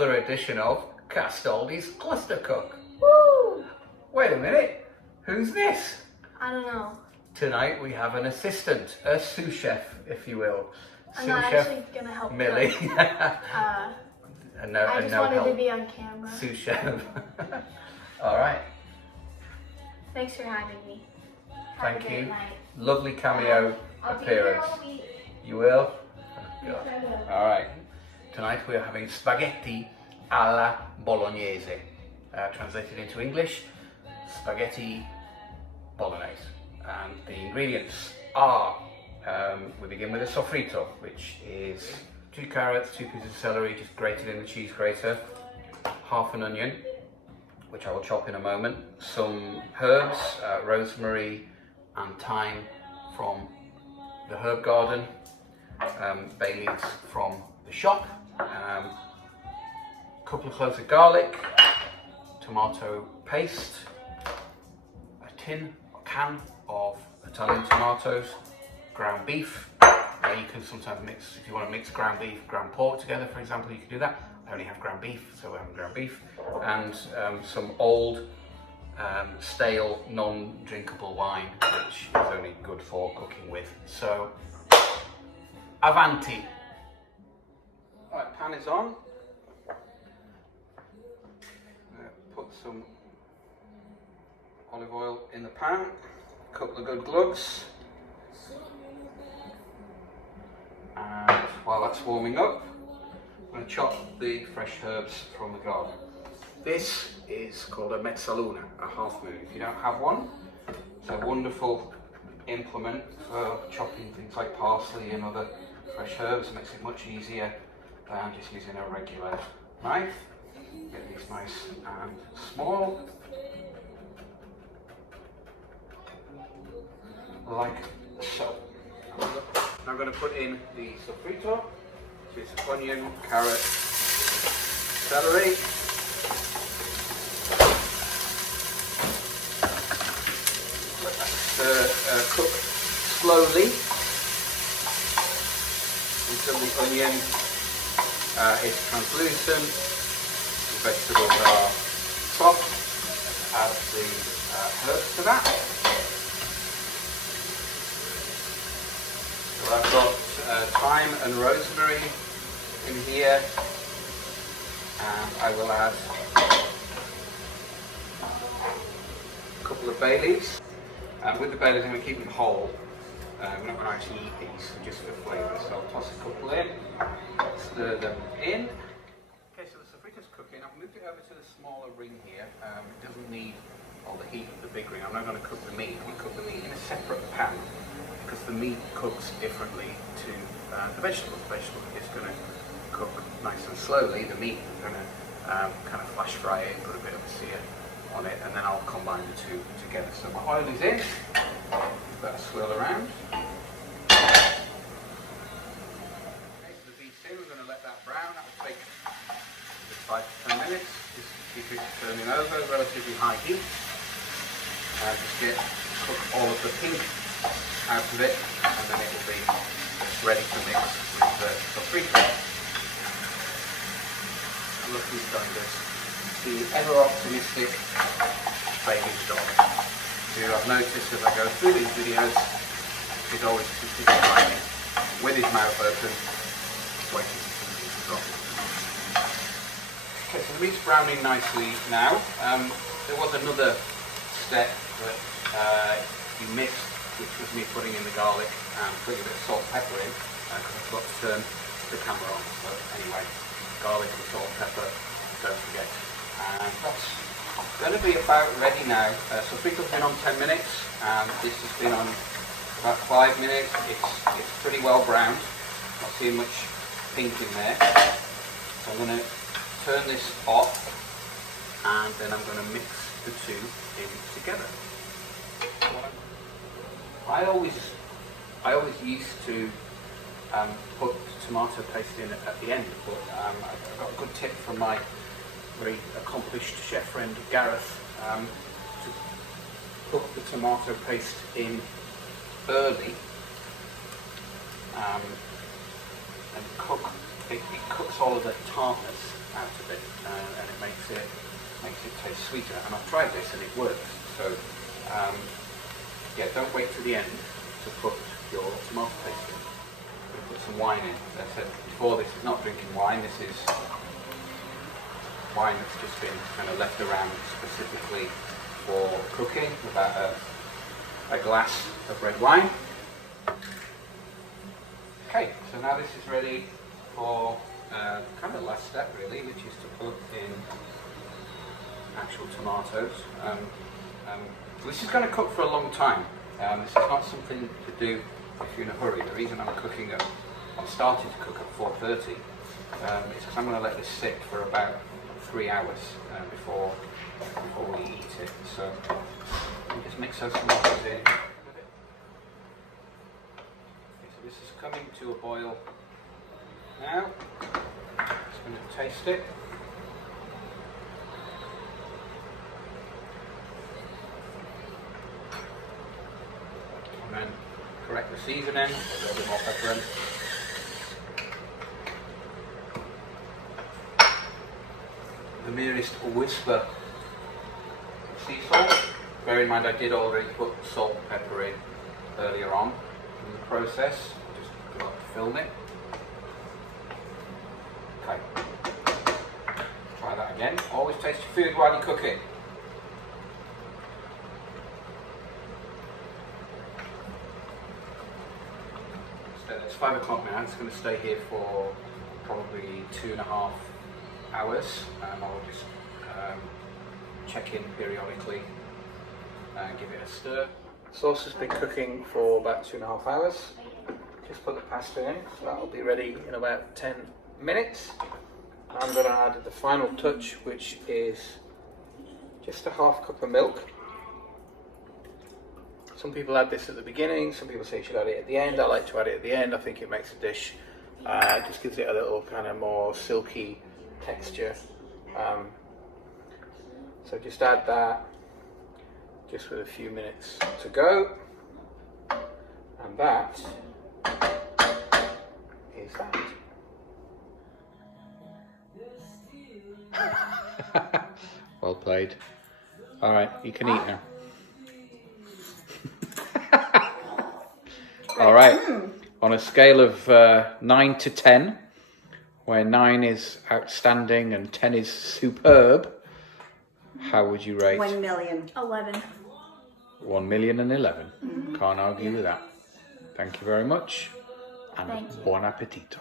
another edition of Castaldi's Cluster Cook. Woo! Wait a minute, who's this? I don't know. Tonight we have an assistant, a sous chef, if you will. I'm Sous not chef actually gonna help Millie. I just wanted to be on camera. Sous chef. All right. Thanks for having me. Have a Thank great you. night. Lovely cameo I'll be here appearance. all week. You will? All right. Tonight we are having spaghetti alla bolognese. Translated into English, spaghetti bolognese. And the ingredients are, we begin with a sofrito, which is 2 carrots, 2 pieces of celery, just grated in the cheese grater, half an onion, which I will chop in a moment, some herbs, rosemary and thyme from the herb garden, bay leaves from the shop, a couple of cloves of garlic, tomato paste, a tin or can of Italian tomatoes, ground beef. You can sometimes mix, if you want to mix ground beef, ground pork together, for example, you can do that. I only have ground beef, so I'm ground beef, and some old, stale, non-drinkable wine, which is only good for cooking with. So, avanti. Right, pan is on. Put some olive oil in the pan, a couple of good glugs, and while that's warming up, I'm going to chop the fresh herbs from the garden. This is called a mezzaluna, a half moon. If you don't have one, it's a wonderful implement for chopping things like parsley and other fresh herbs. It makes it much easier than just using a regular knife. Get these nice and small, like so. I'm going to put in the sofrito, which is onion, carrot, celery. Let that cook slowly until the onion is translucent, the vegetables are soft. Add the herbs to that. So I've got thyme and rosemary in here, and I will add a couple of bay leaves. And with the bay leaves, I'm going to keep them whole. We're not going to actually eat these, just for flavour. So I'll toss a couple in, stir them in. Okay, so the sofrito's cooking. I've moved it over to the smaller ring here. It doesn't need all the heat of the big ring. I'm not going to cook the meat. I'm going to cook the meat in a separate pan, because the meat cooks differently to the vegetables. The vegetable is going to cook nice and slowly. The meat is going to kind of flash fry it, put a bit of a sear on it, and then I'll combine the two together. So my oil is in. Give that a swirl around. Okay, so the beef's in. We're going to let that brown. That will take just 5 to 10 minutes. Just keep it turning over, relatively high heat. Just cook all of the pink out of it, and then it will be ready to mix with the sofrito. And look who's done this. The ever optimistic baby's dog, who I've noticed as I go through these videos is always sitting behind me with his mouth open, waiting for me to drop. Okay, so the meat's browning nicely now. There was another step that you missed, which was me putting in the garlic and putting a bit of salt and pepper in, because I forgot to turn the camera on. So anyway, garlic and salt and pepper, don't forget. And that's going to be about ready now. Sofrito's been on 10 minutes, and this has been on about 5 minutes. It's pretty well browned. Not seeing much pink in there. So I'm going to turn this off, and then I'm going to mix the two in together. I always used to put tomato paste in at the end, but I got a good tip from my very accomplished chef friend Gareth to put the tomato paste in early and cook it cuts all of the tartness out of it, and it makes it taste sweeter. And I've tried this and it works. So yeah, don't wait to the end to put your tomato paste in. You're going to put some wine in. As I said before, this is not drinking wine. This is wine that's just been kind of left around specifically for cooking, about a glass of red wine. Okay, so now this is ready for kind of the last step really, which is to put in actual tomatoes. This is going to cook for a long time. This is not something to do if you're in a hurry. The reason I'm starting to cook at 4:30 is because I'm going to let this sit for about 3 hours before we eat it. So we just mix those tomatoes in. So this is coming to a boil now. Just going to taste it. And then correct the seasoning, a little bit more pepper in. The merest whisper of sea salt. Bear in mind I did already put salt and pepper in earlier on in the process. Just forgot to film it. Okay. Try that again. Always taste your food while you cook it. So it's 5 o'clock now. It's going to stay here for probably 2.5 hours. I'll just check in periodically and give it a stir. The sauce has been cooking for about 2.5 hours. Just put the pasta in, so that'll be ready in about 10 minutes. I'm going to add the final touch, which is just a half cup of milk. Some people add this at the beginning, some people say you should add it at the end. I like to add it at the end. I think it makes a dish, it just gives it a little kind of more silky texture. So just add that just with a few minutes to go, and that is that. Well played. All right, you can eat now. All right, on a scale of 9 to 10, where 9 is outstanding and 10 is superb, how would you rate? 1 million. 11. 1,011,000. Can't argue with that. Thank you very much, and Thank you. buon appetito.